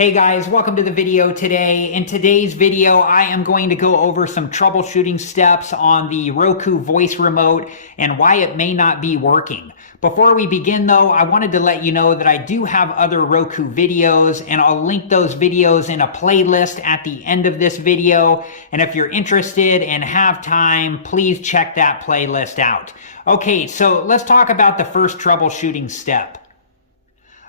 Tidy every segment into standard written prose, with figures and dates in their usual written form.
Hey guys, welcome to the video today. In today's video, I am going to go over some troubleshooting steps on the Roku voice remote and why it may not be working. Before we begin though, I wanted to let you know that I do have other Roku videos and I'll link those videos in a playlist at the end of this video. And if you're interested and have time, please check that playlist out. Okay, so let's talk about the first troubleshooting step.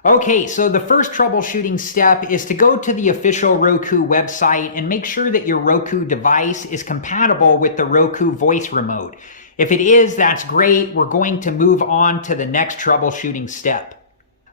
Okay, so the first troubleshooting step is to go to the official Roku website and make sure that your Roku device is compatible with the Roku voice remote. If it is, that's great. We're going to move on to the next troubleshooting step.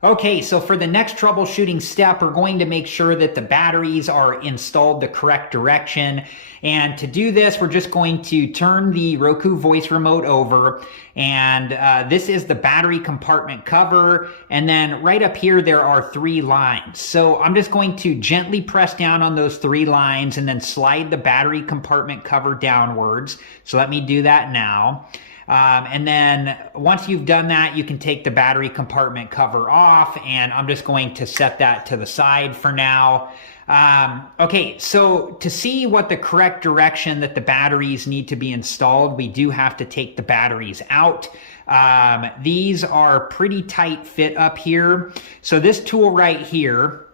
Okay, so for the next troubleshooting step, we're going to make sure that the batteries are installed the correct direction. And to do this, we're just going to turn the Roku voice remote over. And this is the battery compartment cover. And then right up here, there are 3 lines. So I'm just going to gently press down on those 3 lines and then slide the battery compartment cover downwards. So let me do that now. And then once you've done that, you can take the battery compartment cover off, and I'm just going to set that to the side for now. Okay, so to see what the correct direction that the batteries need to be installed, we do have to take the batteries out. These are pretty tight fit up here. So this tool right here,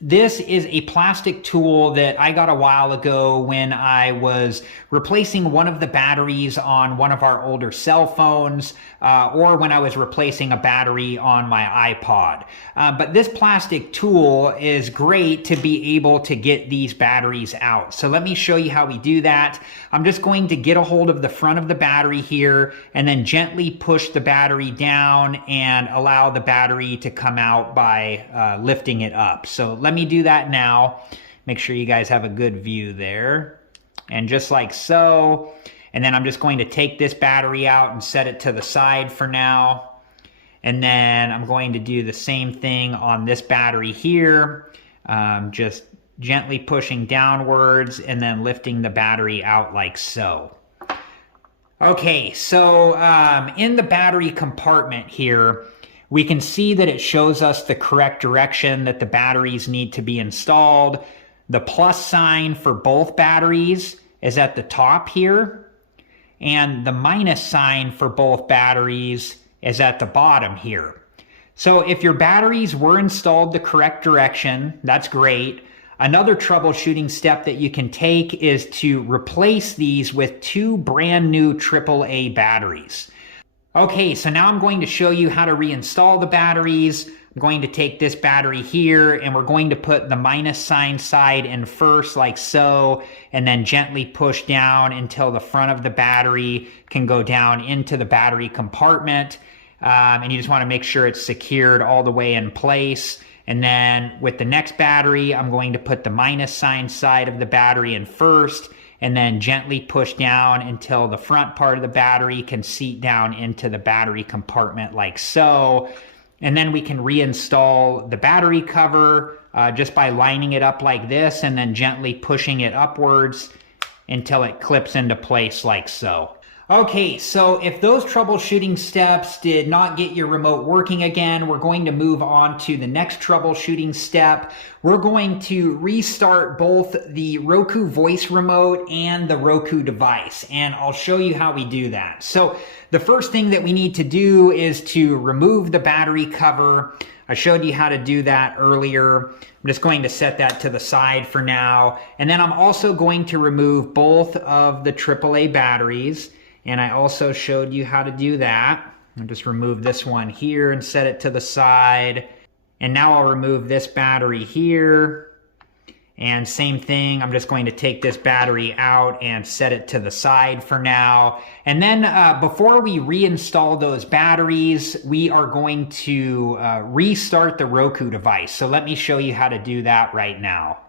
this is a plastic tool that I got a while ago when I was replacing one of the batteries on one of our older cell phones or when I was replacing a battery on my iPod. But this plastic tool is great to be able to get these batteries out. So let me show you how we do that. I'm just going to get a hold of the front of the battery here and then gently push the battery down and allow the battery to come out by lifting it up. So let me do that now. Make sure you guys have a good view there. And just like so. And then I'm just going to take this battery out and set it to the side for now. And then I'm going to do the same thing on this battery here. Just gently pushing downwards and then lifting the battery out like so. Okay, so in the battery compartment here, we can see that it shows us the correct direction that the batteries need to be installed. The plus sign for both batteries is at the top here, and the minus sign for both batteries is at the bottom here. So if your batteries were installed the correct direction, that's great. Another troubleshooting step that you can take is to replace these with 2 brand new AAA batteries. Okay, so now I'm going to show you how to reinstall the batteries. I'm going to take this battery here and we're going to put the minus sign side in first like so, and then gently push down until the front of the battery can go down into the battery compartment. And you just want to make sure it's secured all the way in place. And then with the next battery, I'm going to put the minus sign side of the battery in first and then gently push down until the front part of the battery can seat down into the battery compartment like so. And then we can reinstall the battery cover just by lining it up like this and then gently pushing it upwards until it clips into place like so. Okay, so if those troubleshooting steps did not get your remote working again, we're going to move on to the next troubleshooting step. We're going to restart both the Roku voice remote and the Roku device, and I'll show you how we do that. So the first thing that we need to do is to remove the battery cover. I showed you how to do that earlier. I'm just going to set that to the side for now. And then I'm also going to remove both of the AAA batteries. And I also showed you how to do that. I'll just remove this one here and set it to the side. And now I'll remove this battery here. And same thing, I'm just going to take this battery out and set it to the side for now. And then before we reinstall those batteries, we are going to restart the Roku device. So let me show you how to do that right now.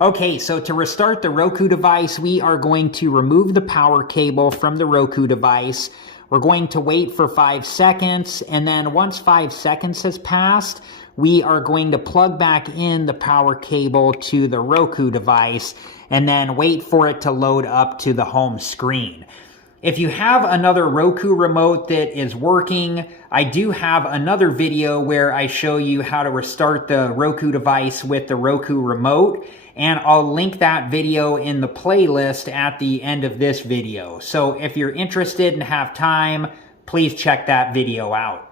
Okay, so to restart the Roku device, we are going to remove the power cable from the Roku device. We're going to wait for 5 seconds, and then once 5 seconds has passed, we are going to plug back in the power cable to the Roku device and then wait for it to load up to the home screen. If you have another Roku remote that is working, I do have another video where I show you how to restart the Roku device with the Roku remote, and I'll link that video in the playlist at the end of this video. So if you're interested and have time, please check that video out.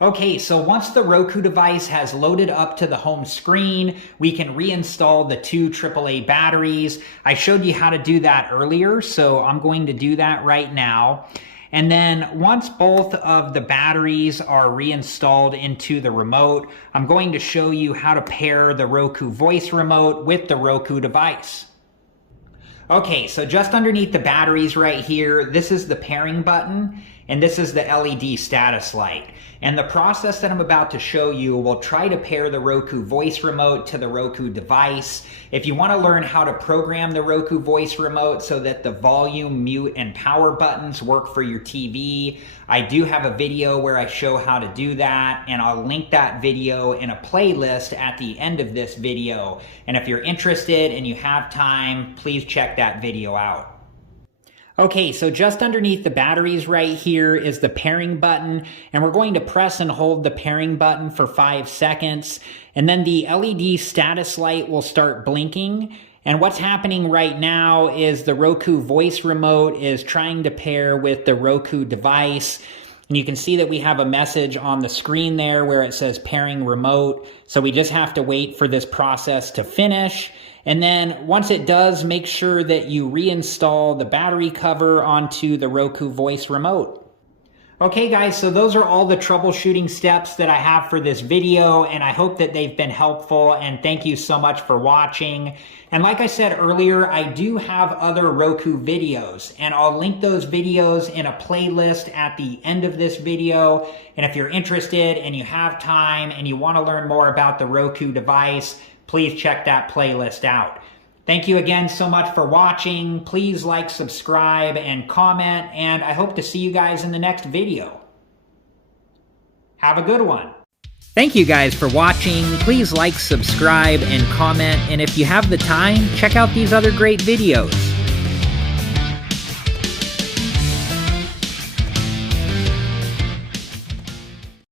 Okay, so once the Roku device has loaded up to the home screen, we can reinstall the two AAA batteries. I showed you how to do that earlier, so I'm going to do that right now. And then once both of the batteries are reinstalled into the remote, I'm going to show you how to pair the Roku voice remote with the Roku device. Okay, so just underneath the batteries right here, this is the pairing button, and this is the LED status light. And the process that I'm about to show you will try to pair the Roku voice remote to the Roku device. If you want to learn how to program the Roku voice remote so that the volume, mute, and power buttons work for your TV, I do have a video where I show how to do that, and I'll link that video in a playlist at the end of this video. And if you're interested and you have time, please check that video out. Okay, so just underneath the batteries right here is the pairing button, and we're going to press and hold the pairing button for 5 seconds, and then the LED status light will start blinking. And what's happening right now is the Roku voice remote is trying to pair with the Roku device. And you can see that we have a message on the screen there where it says pairing remote. So we just have to wait for this process to finish. And then once it does, make sure that you reinstall the battery cover onto the Roku voice remote. Okay guys, so those are all the troubleshooting steps that I have for this video, and I hope that they've been helpful, and thank you so much for watching. And like I said earlier, I do have other Roku videos, and I'll link those videos in a playlist at the end of this video. And if you're interested and you have time and you want to learn more about the Roku device, please check that playlist out. Thank you again so much for watching. Please like, subscribe, and comment, and I hope to see you guys in the next video. Have a good one. Thank you guys for watching. Please like, subscribe, and comment, and if you have the time, check out these other great videos.